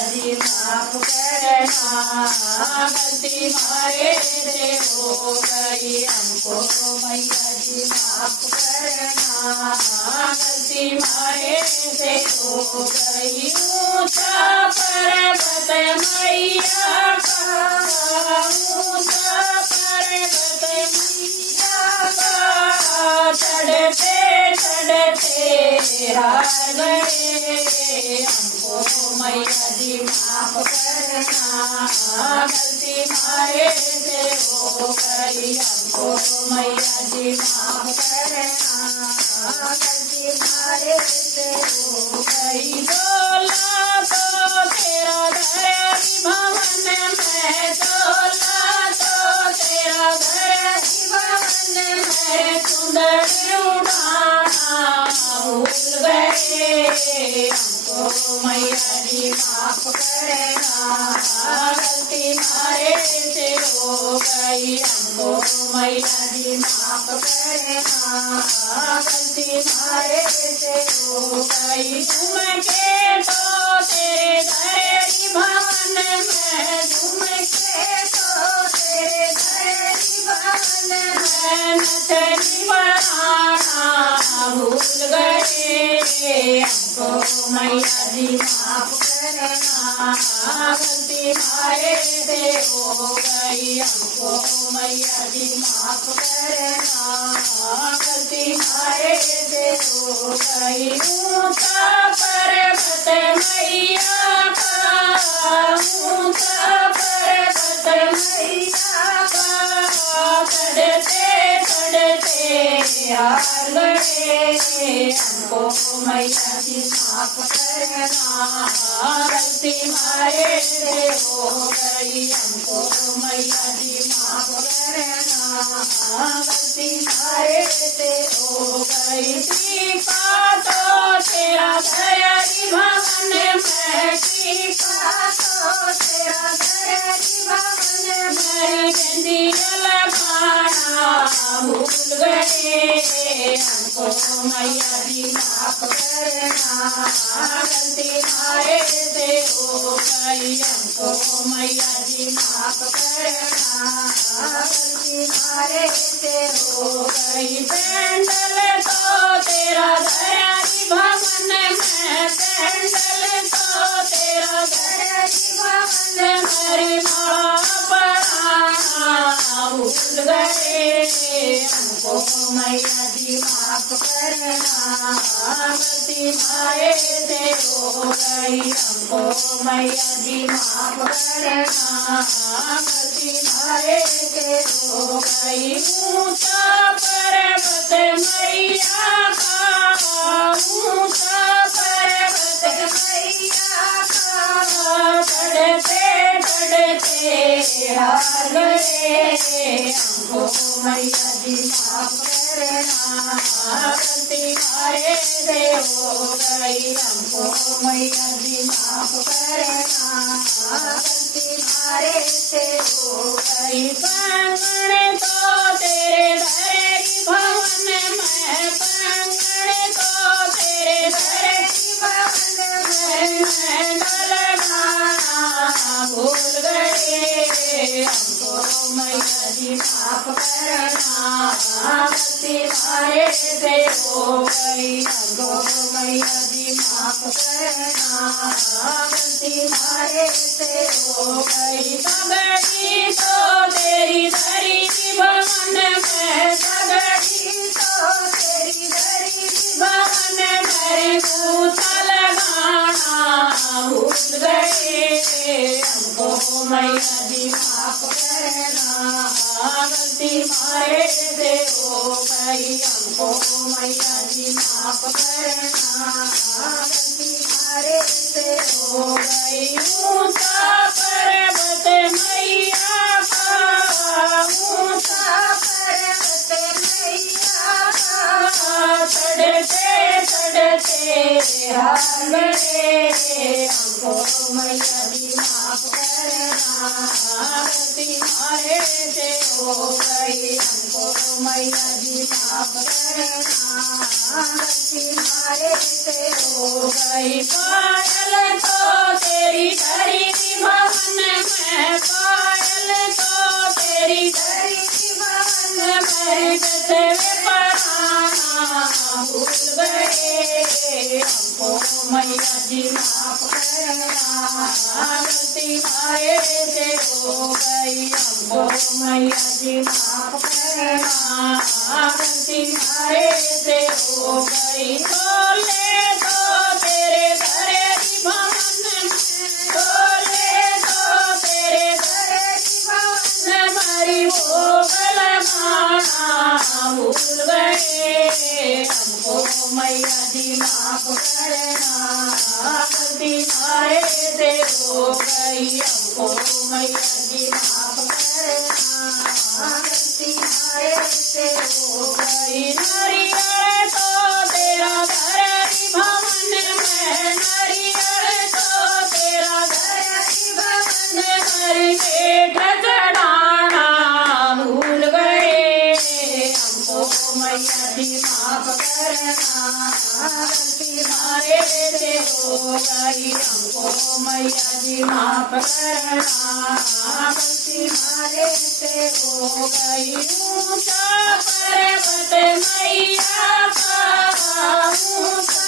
जी माफ करना, गलती मारे से हो गई हमको मैया जी माफ करना, गलती मारे से हो गई। ऊंचा पर्वत मैया का, ऊंचा पर्वत मैया का, चढ़ते चढ़ते हार गए हमको मैया जी माफ करना, गलती मारे से हो गई हमको मैया जी माफ करना, गलती मारे से हो गई। डोला तो तेरा घर भवन में, डोला तो तेरा घर भवन में, सुंदर उड़ाना भूल गए हमको मैया जी माफ करना, गलती मारे से हो गई हमको मैया जी माफ करना, गलती मारे से हो गई। झूम के तो तेरे घर भवन में, झूम के तो तेरे घर भवन में, नचनी बनाना भूल गए हमको मैया जी माफ करना, गलती मारे से हो गई हमको मैया जी माफ करना, गलती मारे से हो गई। ऊंचा पर्वत मैया का, ऊंचा पर्वत मैया का, चढ़ते चढ़ते हार गए हमको मैया जी माफ करना, गलती मारे से हो गई हमको मैया जी माफ करना, गलती मारे से हो गई। टीका तो तेरा घर भवन में, टीका तो तेरा घर भवन में, बिंदिया लगाना भूल गए हमको मैया जी माफ करना, गलती मारे से हो गई हमको मैया जी माफ करना, गलती मारे से हो गई। पेंडल तो तेरा घर भवन में, पेंडल तो तेरा घर भवन में, माँ पढ़ाना भूल गए हमको मैया जी माफ करना, गलती मारे से हो गई हमको मैया जी माफ करना, गलती मारे से हो गई। ऊंचा पर्वत मैया का, ऊंचा पर्वत मैया का, चढ़ते चढ़ते हार गए हमको मैया जी माफ करना, गलती मारे से हो गई हमको मैया जी माफ करना, गलती मारे से हो गई। प्रांगण तो तेरे घर भवन में, प्रांगण तो तेरे घर भवन में, लगाना भूल गए हमको मैया जी माफ करना, गलती मारे से हो गई हमको मैया जी माफ करना, गलती मारे से हो गई। सगड़ी तो तेरी धरी भवन में, सगड़ी तो तेरी धरी भवन में, पूछा लगाना भूल गए हमको मैया जी माफ करना, गलती मारे से हो गई हमको मैया जी माफ करना, गलती मारे से हो गई। ऊंचा पर्वत मैया का, ऊंचा पर्वत मैया का, चढ़ते चढ़ते हार गए हमको मैया जी माफ करना, गलती मारे से हो गई हमको मैया जी माफ करना, गलती मारे से हो गई। पायल तो तेरी हमको मैया जी माफ करना, गलती मारे से हो गई हमको मैया जी माफ करना, गलती मारे से हो गई। बोले तो तेरे घरे भवन में, बोले तो तेरे घरे भवन मरी वो गलमाना भूल गए हमको मैया जी माफ करना, गलती मारे से हो गई हमको मैया जी माफ करना, गलती मारे से हो गई। नारियल तो तेरा घर भवन में, नारियल तो तेरा घर भवन मर के चढ़ाना भूल गए हमको मैया जी माफ करना, गलती मारे से हो गई हमको मैया जी माफ करना, गलती मारे से हो गई। ऊंचा पर्वत मैया का, ऊंचा